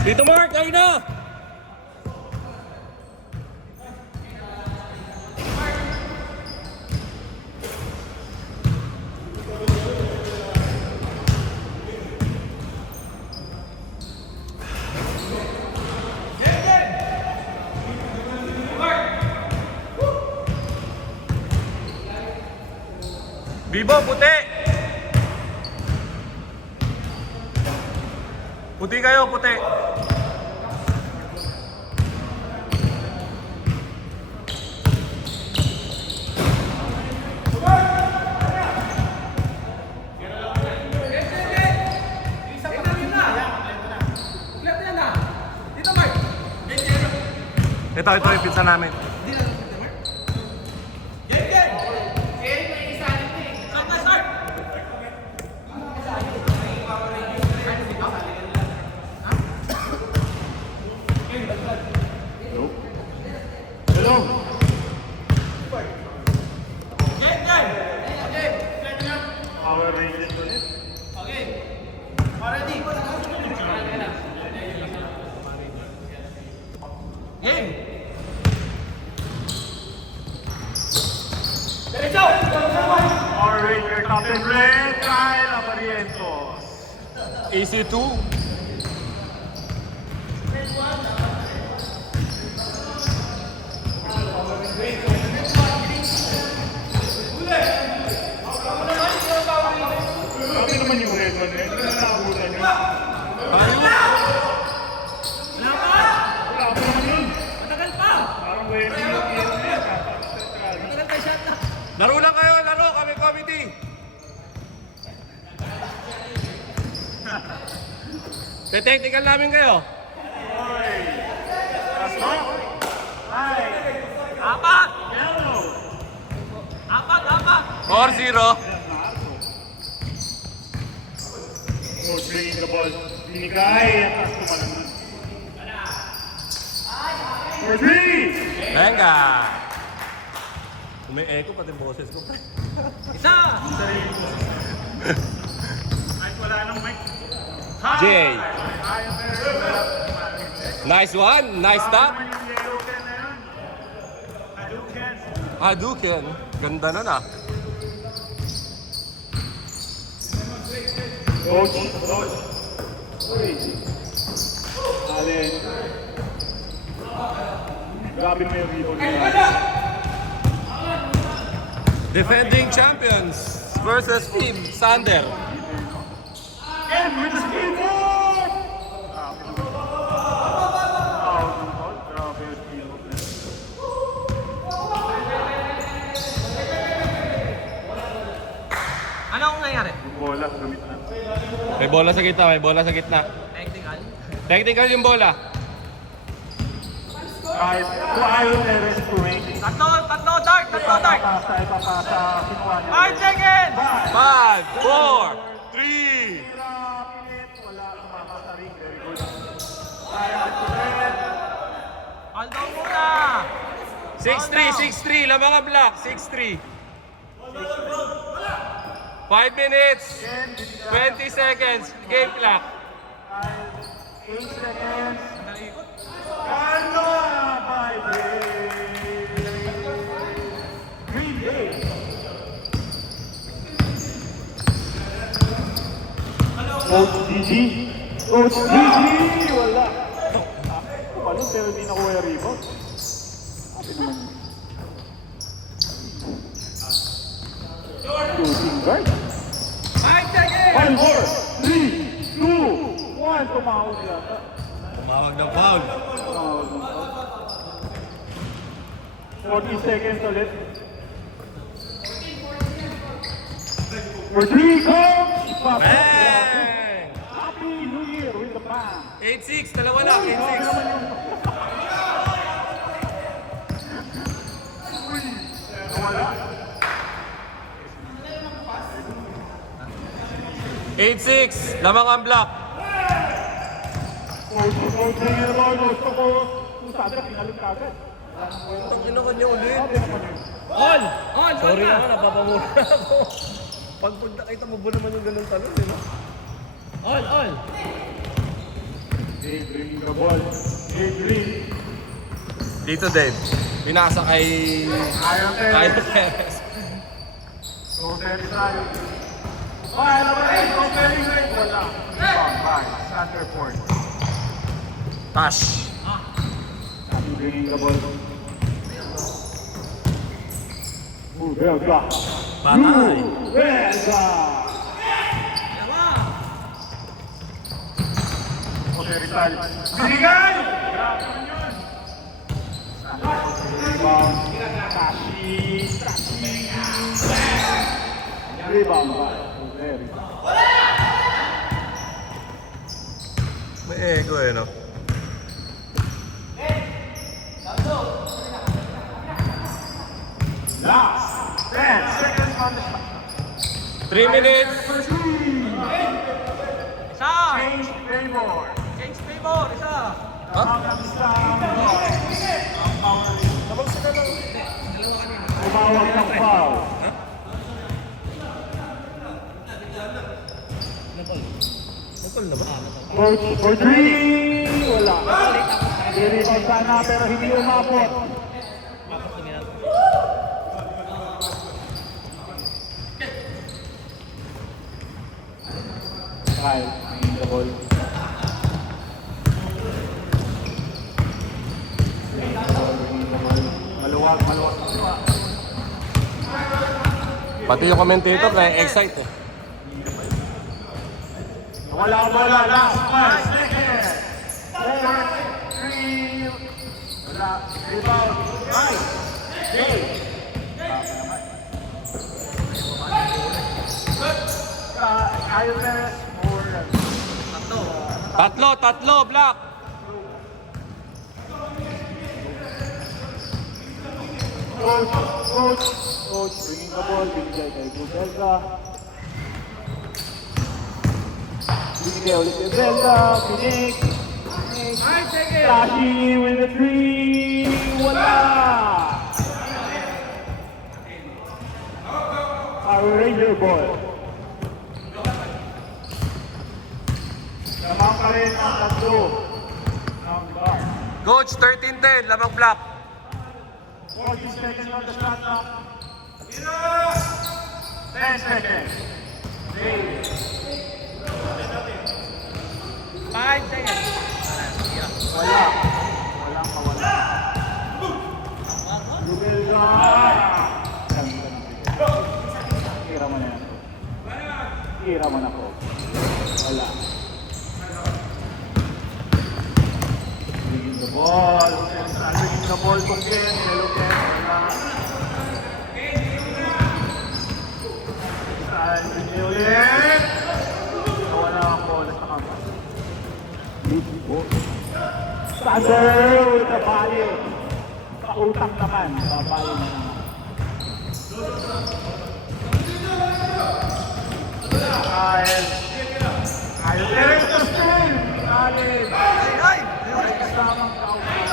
Dito Mark, ayun na! Bibo, puti! Puti kayo, puti! Ito yung pizza namin. Captain Red, Kyle Aparientos. AC2. Grabe naman yung red one eh. Hindi na nakabutan yun. Grabe naman yun. Matagal pa! Parang wave yung yan. Matagal tayo shot na. Laro lang kayo, laro kami committee. Te-technical namin kayo. Oy. Pasok. Ay. Apat! Yellow. Apat! 4-0. Coach bringing the ball. Binigay. At tumalunod. For three. Venga! Umi-echo pati boses ko. Isa! Kahit wala nang mic. Jay. Nice one. Nice stop. Hadouken. Ganda nun ah. Coach. Alin. Grabe mo yung rebound nila. Defending champions versus Team Sander. And with the skateboard! Grabe yung skateboard. Ano ang nangyari? Yung bola, gamit na. May bola sa gitna, may bola sa gitna. Technical? Technical yung bola. Kahit kung ayaw Teres to rank, Tatlo dart! ipapasa, kinuha niya. 5 seconds! 5, 4, 3. Pilit, wala kumapasa rin. Very good. Kaya Pilit. Aldo muna! 6-3, 6-3. Lamang ang block. 6-3. 5 minutes. 20 seconds. Game clock. 8 seconds. Carlo! 5 Green Day. Coach GG. Coach GG! Wala. Palun, pero hindi nakuha yung rebound. Sabi naman yun. Shooting guard. 5 seconds! 5, 4, 3, 2, 1. Tumawag yata. Tumawag ng foul. Tumawag ng foul. 40 seconds ulit. For 3, coach! Bang! Happy New Year with the bang! 8-6. Dalawa lang. 8-6. Lamang ang block. Coach, gusto ko kung saan na pinalim ka agad. Ang ino kanya ulit. Sabi naman yun. All! Sorry na! naman, napapamura ako. Pag nakita mo ba naman yung ganun talon, eh, no? All! Dave bringing the ball. Dave Green. Dito Dave. Pinasa kay Iron Kyle Perez. Perez. So, Terizal. Oh, ano ba rin? So, Terizal. Wala. Rebound by Sander Ford. Tash. Happy bringing the ball. Ooh, Belga. Patay. Belga. Jose Rizal. Binigay! Grabe naman yun. Rebound. Tashi. Rebound by Jose Rizal. May ego eh, no? Last 10 seconds on the shot. 3 minutes. Isa. Change favor. Change favor. Isa. Tumawag ng foul. Napal na ba? Coach for three. Wala. Nirebound sana pero hindi umabot. Kyle, bringing the ball. Maluwag. Pati yung commentator na excite eh. Wala bola, last 5 seconds. 4, 3, wala, rebound, right, Dave. Kyle Perez for Tatlo, black. Coach, bringing the ball, binigay kay Belga. Binigay ulit kay Belga, Pinik. 5 seconds. Tashi with the three, wala! Power Ranger ball. Naman pa rin ang tatlo ng guard. Coach, 13-10, lamang black. 40 seconds on the shot clock. 10 seconds. Dave. 5 seconds. Wala. Walang kawala. Lubelga. Tira mo na yan. Tira mo na ko. Wala. Bringing the ball. Bringing the ball kung Ken. Hello Ken. Wala. Saan ulit. Wala ang bola sa kampa. Sander with the body. Pautang naman. Babali na naman. Kyle Perez to steal. Ay! Kasamang kaupan.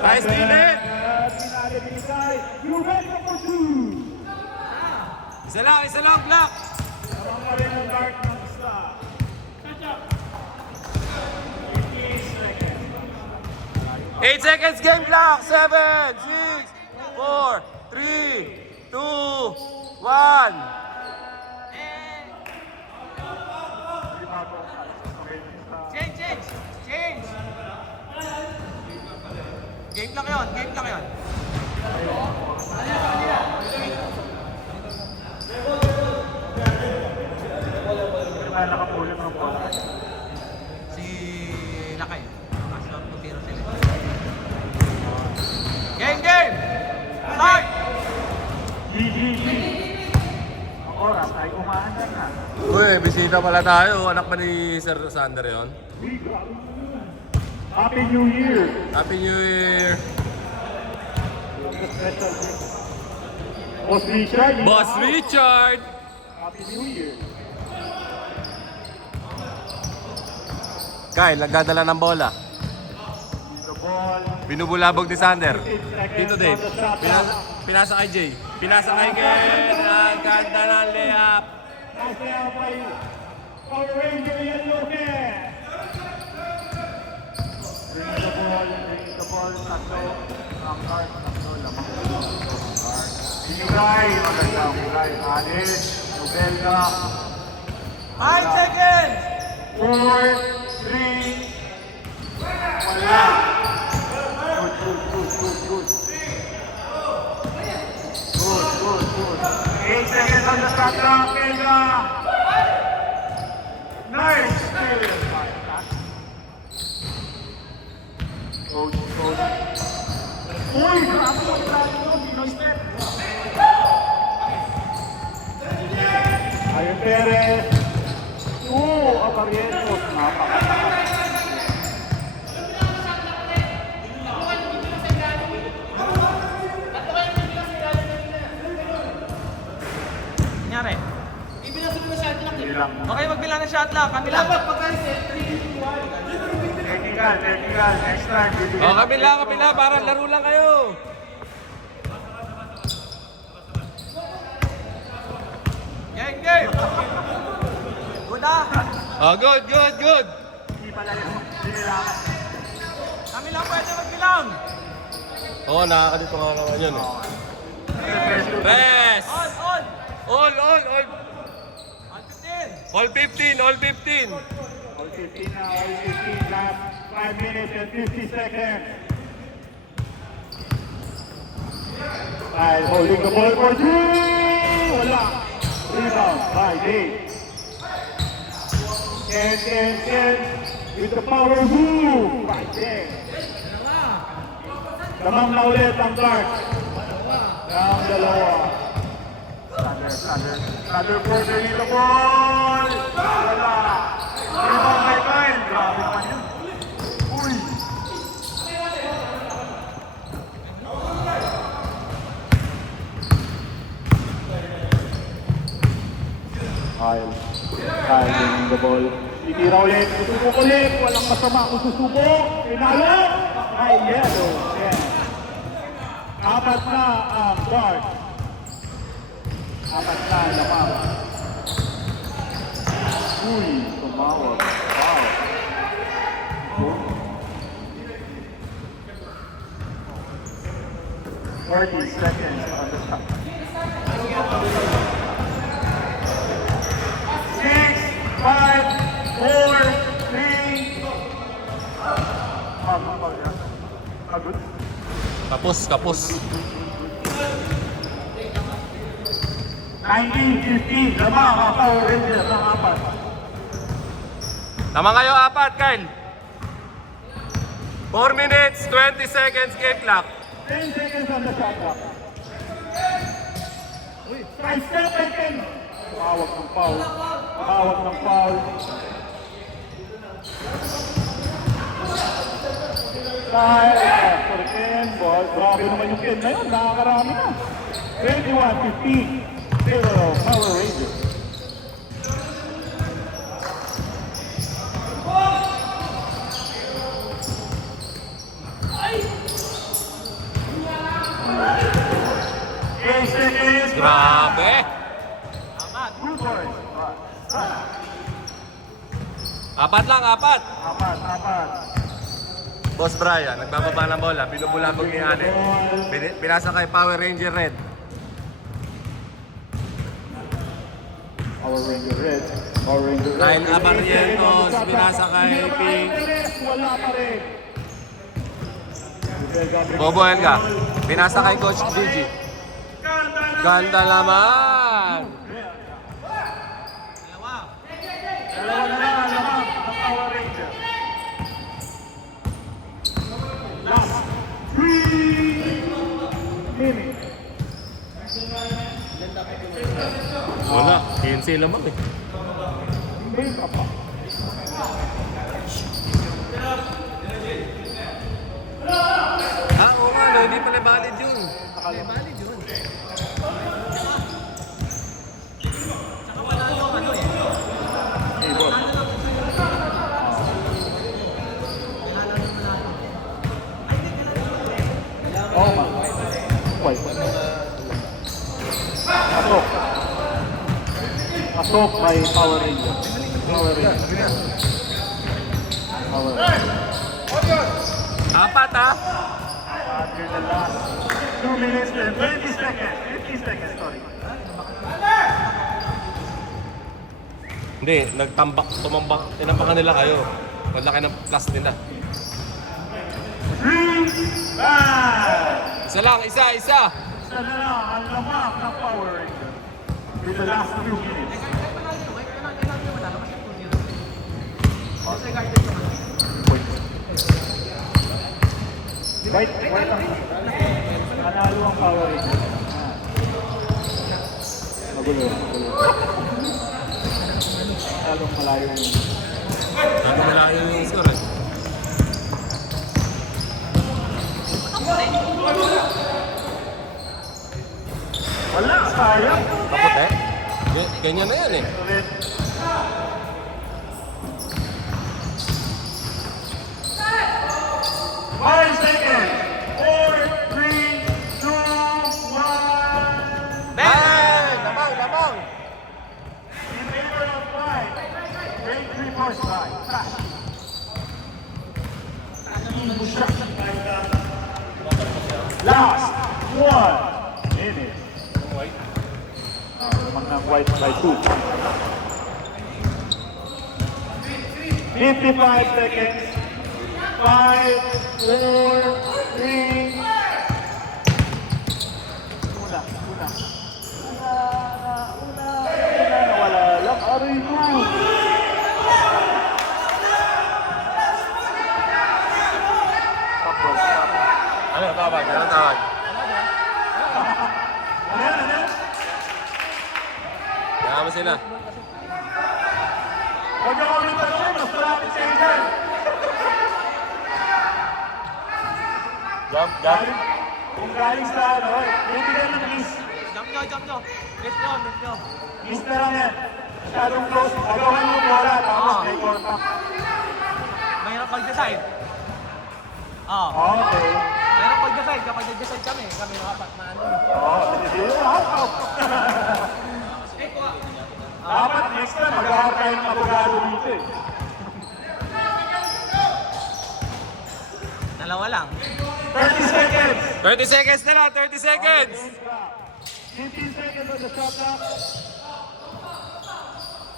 Nice minute. Pinali binigay. Rubelga for two. Isa lang, black. Naman pa rin ang guard ng isa. 8 seconds, game clock. 7, 6, 4, 3, 2, 1. Change. Game lang yun. Kaya nakapulit ng bola. Si Lakay. Kasi magtiro sila. Game! Start! GG. Ang oras ay umahanda na. Uy, bisita pala tayo. Anak ba ni Sir Sander yun? Happy New Year! Happy New Year! Boss Richard! Boss Richard! Happy New Year! Kyle, nagdadala ng bola. The ball. Binubulabog ni Sander. Dito Dave. Pinasa kay Jay. Pinasa kay Ken. Ang ganda ng layup. Kasi Power Ranger Yellow Hair. Bring the ball, tatlo. Ang card, tatlo lamang. Higay, magandang higay. Anis, Nobelga. 5 seconds! 4, 3, wala. Good. Good. 8 seconds on the shot clock, Belga. Nice steal. Coach. Uy, grabe yung plano mo, Pinoy step. Ayun Perez. Barrientos, Nangyari? Ibilang mo na shot clock eh. Okay, magbilang ng shot lang. Kami lang. Dapat pagka-set, 3, 2, 1. Technical, next time. Oh, kabila, para laro lang kayo. Game! Good ah! Oh, good. Hindi pala yun. Hindi lang. Kami lang pwede magbilang! Oo, nakakadito nga naman yun eh. Press! On! All! On 15! All 15! All 15 now, all 15 last 5 minutes and 50 seconds. Kyle holding the ball for 3! Wala! Rebound by Dave. Ken with the power move by Dave. Damang na ulit ang guard. Ang dalawa. Thunder Porter with the ball. Wala. Rebound by Kyle. Grabe naman yun. Uy. Kyle winning the ball. Itira ulit. Susubok ulit. Walang masama kung susubok. Pinalo. Ay, yellow. Yeah. Apat na ang guard. Apat na lamang. Uy, tumawag. Wow. 40 seconds on the shot. 6, 5, 4, 3. Good. Kapos. 19-15, lamang ang Power Rangers ng apat. Tama kayo, apat, Kyle. 4 minutes, 20 seconds, game clock. 10 seconds on the shot clock. Side step and 10. Tumawag ng foul. Kyle, for 10 ball. Grabe naman yung 10 na yun. Nakakarami na. 21-15. Power Rangers. Grabe. Good boys. Apat lang, apat. Apat. Boss Brian, nagbababa ng bola, binubulabog ni Ane. Pinasa kay Power Ranger Red. Power Ranger Red. Kyle Abarrientos, pinasa kay Pink. Wala pa rin. Bobo Elga, pinasa kay Coach Gigi. Ganda naman! Dalawa na lang ang Power Ranger. Last 3 minutes. Wala, 15 lamang eh. Hindi ka pa. Oo nga, no, hindi pala valid yun. Valid yun. Hey, boss. Oh, man. Wait. Pasok by Power Ranger. Power Ranger. Power Ranger. Apat ha? After the last 2 minutes and 20 seconds. 50 seconds, sorry. Hindi, tinambakan nila kayo. Malaki ng plus nila. 3, 5. Isa lang, isa. Isa na lang ang lamak ng Power Ranger. With the last 2 minutes. Wait lang. Nanalo ang Power Ranger. Magulo. Lalong malayo yun. Hindi malayo yung score eh. Wala, sayang. Takot eh. Ganyan na yan eh. Ulit. 5 seconds. 4, 3, 2, 1. Ay! Lamang! In favor of 5. Great 3 force 5. Flash. Last 1 minute. Mga white by 2. 55 seconds. 5, 4, 3. Una. Nawala lang. Aray mo. Ano tawag? Anong tawag? Ano? Kaya mo sila. Huwag na kami tanongin. Mas marami sa inyo. Jump. Kung galing sa ano, bibigyan ng kiss. Jump nyo. Miss nyo. Kiss na lang yan. Masyadong close. Agawan mo bola. Tapos may contact. Mahirap mag-decide. Oo. Okay. Mahirap mag-decide. Kapag nag-decide kami yung apat na ano. Sige. Out. Dapat next time, mag-ahap tayo ng abogado dito eh. Dalawa lang. 30 seconds. 30 seconds na lang! 30 seconds! 15 seconds on the shot clock.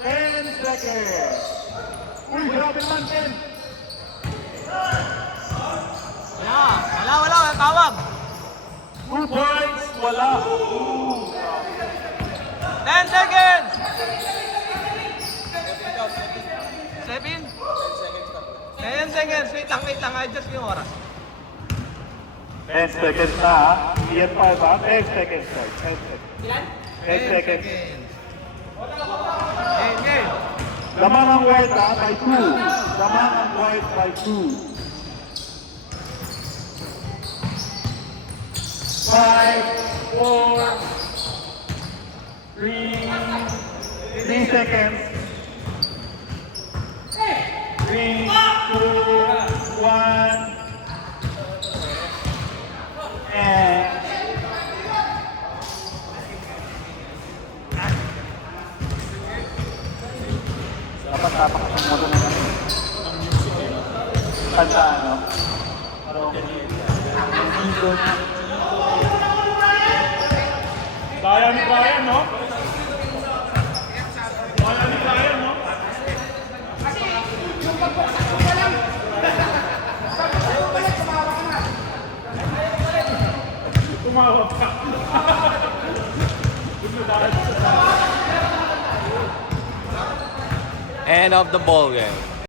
10 seconds. Uy, grabe naman, 10. Wala. Walang tawag. 2 points, wala. 10 seconds! 7? 10 seconds. Wait lang. Adjust yung oras. 10 seconds na ha. Iyan pa ba? 10 seconds. 10 seconds. 10 seconds. Game. Lamang ang white ha, by 2. Lamang ang white by 2. 5, 4, 3 seconds. 3, 2, 1. And dapat tapakasin mo doon ng music eh. Kanta ano? Parang kaya ni Brian, no? Kaya ni Brian, no? Tumawag ka. End of the ball game.